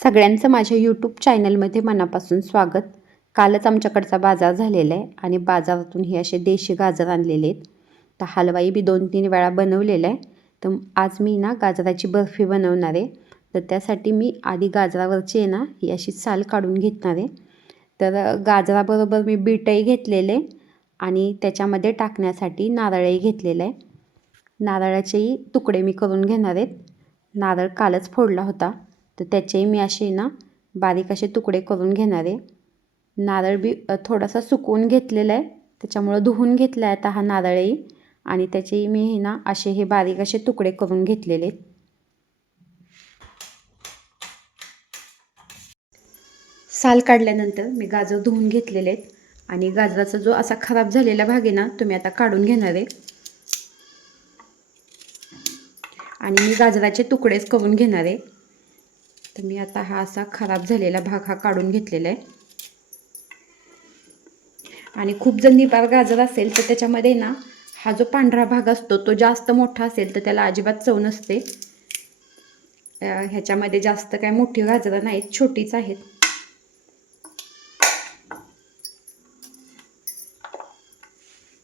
सगळ्यांचं माझ्या यूट्यूब चॅनलमध्ये मनापासून स्वागत. कालच आमच्याकडचा बाजार झालेला आहे आणि बाजारातून हे असे देशी गाजर आणलेले आहेत. तर हलवाई बी 2-3 वेळा बनवलेला आहे. तर आज मी ना गाजराची बर्फी बनवणार आहे. तर त्यासाठी मी आधी गाजरावरची आहे ना ही अशी साल काढून घेणार आहे. तर गाजराबरोबर मी बीटही घेतलेले आणि त्याच्यामध्ये टाकण्यासाठी नारळही घेतलेलं आहे. नारळाचेही तुकडे मी करून घेणार आहेत. नारळ कालच फोडला होता, तर त्याचेही मी असे ना बारीक असे तुकडे करून घेणार आहे. नारळ बी थोडासा सुकवून घेतलेला आहे, त्याच्यामुळं धुवून घेतला आहे आता हा नारळही. आणि त्याचेही मी हे ना असे हे बारीक असे तुकडे करून घेतलेले आहेत. साल काढल्यानंतर मी गाजर धुवून घेतलेले आहेत आणि गाजराचा जो असा खराब झालेला भाग आहे ना तो मी आता काढून घेणार आहे. आणि मी गाजराचे तुकडेच करून घेणार आहे. तर मी आता हा असा खराब झालेला भाग हा काढून घेतलेला आहे. आणि खूप जर निबार गाजर असेल तर त्याच्यामध्ये ना हा जो पांढरा भाग असतो तो जास्त मोठा असेल तर त्याला अजिबात चव नसते. ह्याच्यामध्ये जास्त काय मोठी गाजरं नाहीत, छोटीच आहेत.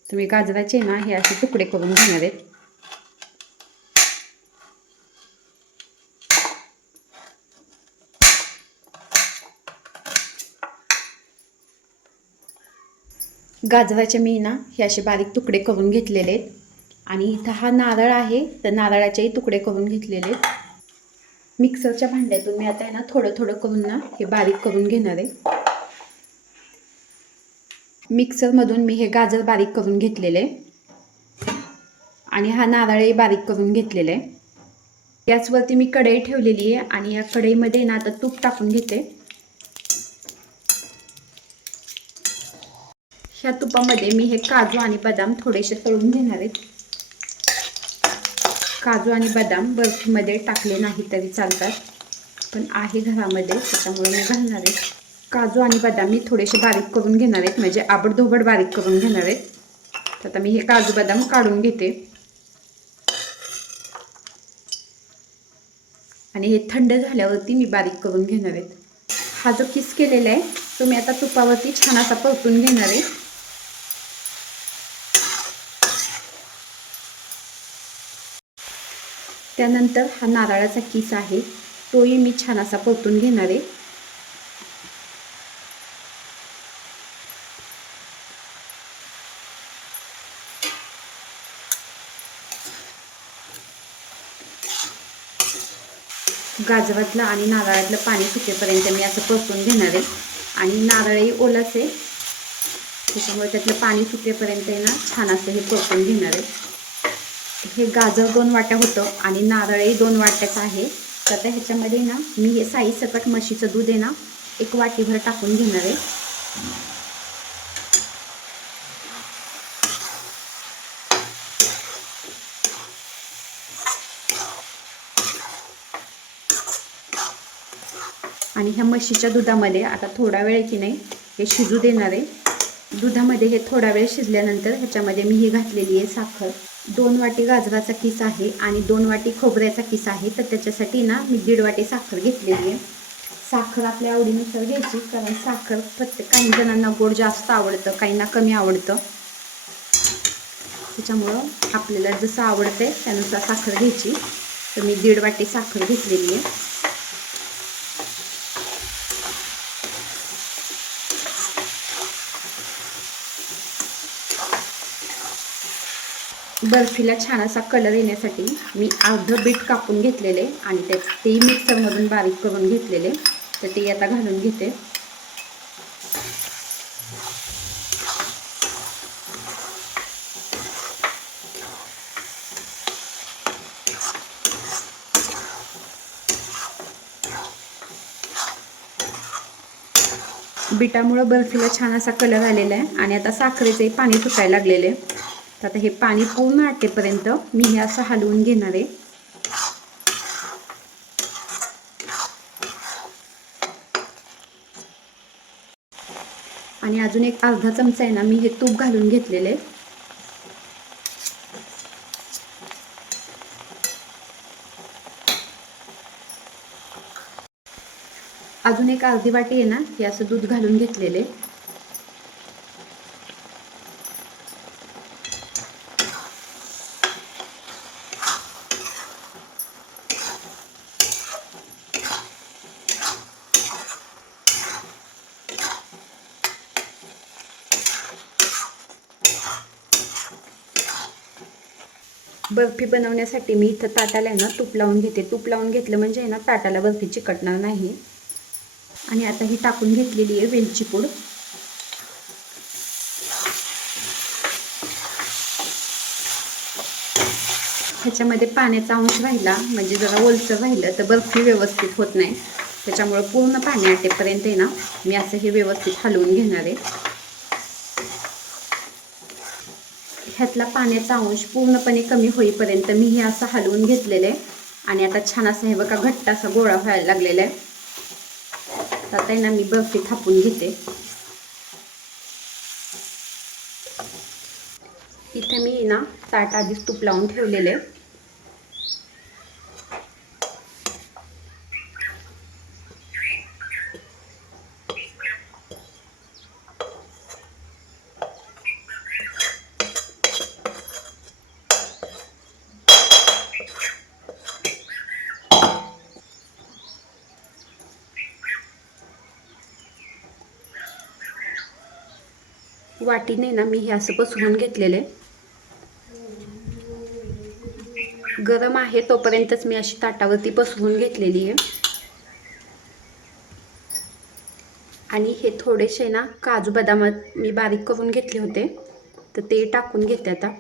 तुम्ही गाजराचे ना हे असे तुकडे करून घेणार आहेत. गाजराचे मी ना हे असे बारीक तुकडे करून घेतलेले आहेत. आणि इथं हा नारळ आहे तर नारळाचेही तुकडे करून घेतलेले आहेत. मिक्सरच्या भांड्यातून मी आता आहे ना थोडं थोडं करून ना हे बारीक करून घेणार आहे. मिक्सरमधून मी हे गाजर बारीक करून घेतलेले आणि हा नारळही बारीक करून घेतलेला आहे. गॅसवरती मी कढई ठेवलेली आहे आणि या कढईमध्ये ना आता तूप टाकून घेते. ह्या तुपामध्ये मी हे काजू आणि बदाम थोडेसे तळून घेणार आहे. काजू आणि बदाम बर्फीमध्ये टाकले नाही तरी चालतात, पण आहे घरामध्ये त्याच्यामुळे मी घालणार आहे. काजू आणि बदाम मी थोडेसे बारीक करून घेणार आहेत, म्हणजे आबडधोबड बारीक करून घेणार आहेत. तर आता मी हे काजू बदाम काढून घेते आणि हे थंड झाल्यावरती मी बारीक करून घेणार आहेत. हा जो किस केलेला आहे तो मी आता तुपावरती छान असा परतून घेणार आहे. त्यानंतर हा नारळाचा किस आहे तोही मी छान असा परतून घेणार आहे. गाजरातलं आणि नारळातलं पाणी सुटेपर्यंत मी असं परतून घेणार आहे. आणि नारळही ओलाच आहे त्याच्यामुळे त्यातलं पाणी सुटेपर्यंत ना छान असं हे परतून घेणार आहे. हे गाजर 2 वाट्या होतं आणि नारळही 2 वाट्याचं आहे. तर आता ह्याच्यामध्ये ना मी हे साई सकट म्हशीचं दूध आहे ना 1 वाटीभर टाकून घेणार आहे. आणि ह्या म्हशीच्या दुधामध्ये आता थोडा वेळ की नाही हे शिजू देणार आहे. दुधामध्ये हे थोडा वेळ शिजल्यानंतर ह्याच्यामध्ये मी ही घातलेली आहे साखर. 2 वाटी गाजराचा किस आहे आणि 2 वाटी खोबऱ्याचा किस आहे, तर त्याच्यासाठी ना मी 1.5 वाटी साखर घेतलेली आहे. साखर आपल्या आवडीनुसार घ्यायची, कारण साखर काही जणांना गोड जास्त आवडतं, काहींना कमी आवडतं. त्याच्यामुळं आपल्याला जसं आवडतंय त्यानुसार साखर घ्यायची. तर मी 1.5 वाटी साखर घेतलेली आहे. बर्फीला छान असा कलर येण्यासाठी मी अर्धं बीट कापून घेतलेले आणि तेही मिक्सरमधून बारीक करून घेतलेले, तर ते आता घालून घेते. बीटामुळं बर्फीला छान असा कलर आलेला आहे आणि आता साखरेचंही पाणी सुटायला लागलेले. तर आता हे पाणी पूर्ण आटेपर्यंत मी हे असं हलवून घेणार आहे. आणि अजून एक अर्धा चमचा आहे ना मी हे तूप घालून घेतलेले. अजून एक अर्धी वाटी आहे ना हे असं दूध घालून घेतलेले. बर्फी बनवण्यासाठी मी इथं ताटाला आहे ना तूप लावून घेते. तूप लावून घेतलं म्हणजे आहे ना ताटाला बर्फी चिकटणार नाही. आणि आता ही टाकून घेतलेली आहे वेलची पूड. ह्याच्यामध्ये पाण्याचा अंश राहिला म्हणजे जरा ओलसर राहिलं तर बर्फी व्यवस्थित होत नाही. त्याच्यामुळं पूर्ण पाणी आटेपर्यंत आहे ना मी असं हे व्यवस्थित हलवून घेणार आहे. ह्यातला पाण्याचा अंश पूर्णपणे कमी होईपर्यंत मी हे असं हलवून घेतलेलं आहे. आणि आता छान असं हे बघा घट्ट असा गोळा व्हायला लागलेला आहे. तर आता ना मी बर्फी थापून घेते. इथे मी ना ताट आधीच तूप लावून ठेवलेले. वाटीने ना मी हे असं पसरून घेतलेले. गरम आहे तोपर्यंतच मी अशी ताटावरती पसरून घेतलेली आहे. आणि हे थोडेसे ना काजू बदाम मी बारीक करून घेतले होते तर ते टाकून घेते आता.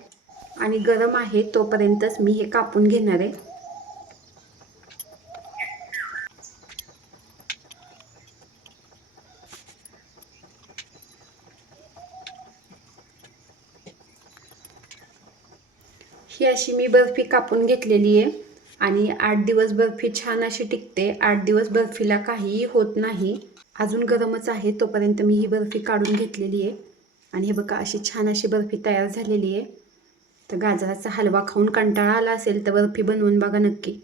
आणि गरम आहे तोपर्यंतच मी हे कापून घेणार आहे. ही अशी मी बर्फी कापून घेतलेली आहे. आणि 8 दिवस बर्फी छान अशी टिकते. 8 दिवस बर्फीला काहीही होत नाही. अजून गरमच आहे तोपर्यंत मी ही बर्फी काढून घेतलेली आहे. आणि हे बघा अशी छान अशी बर्फी तयार झालेली आहे. तर गाजराचा हलवा खाऊन कंटाळा आला असेल तर बर्फी बनवून बघा नक्की.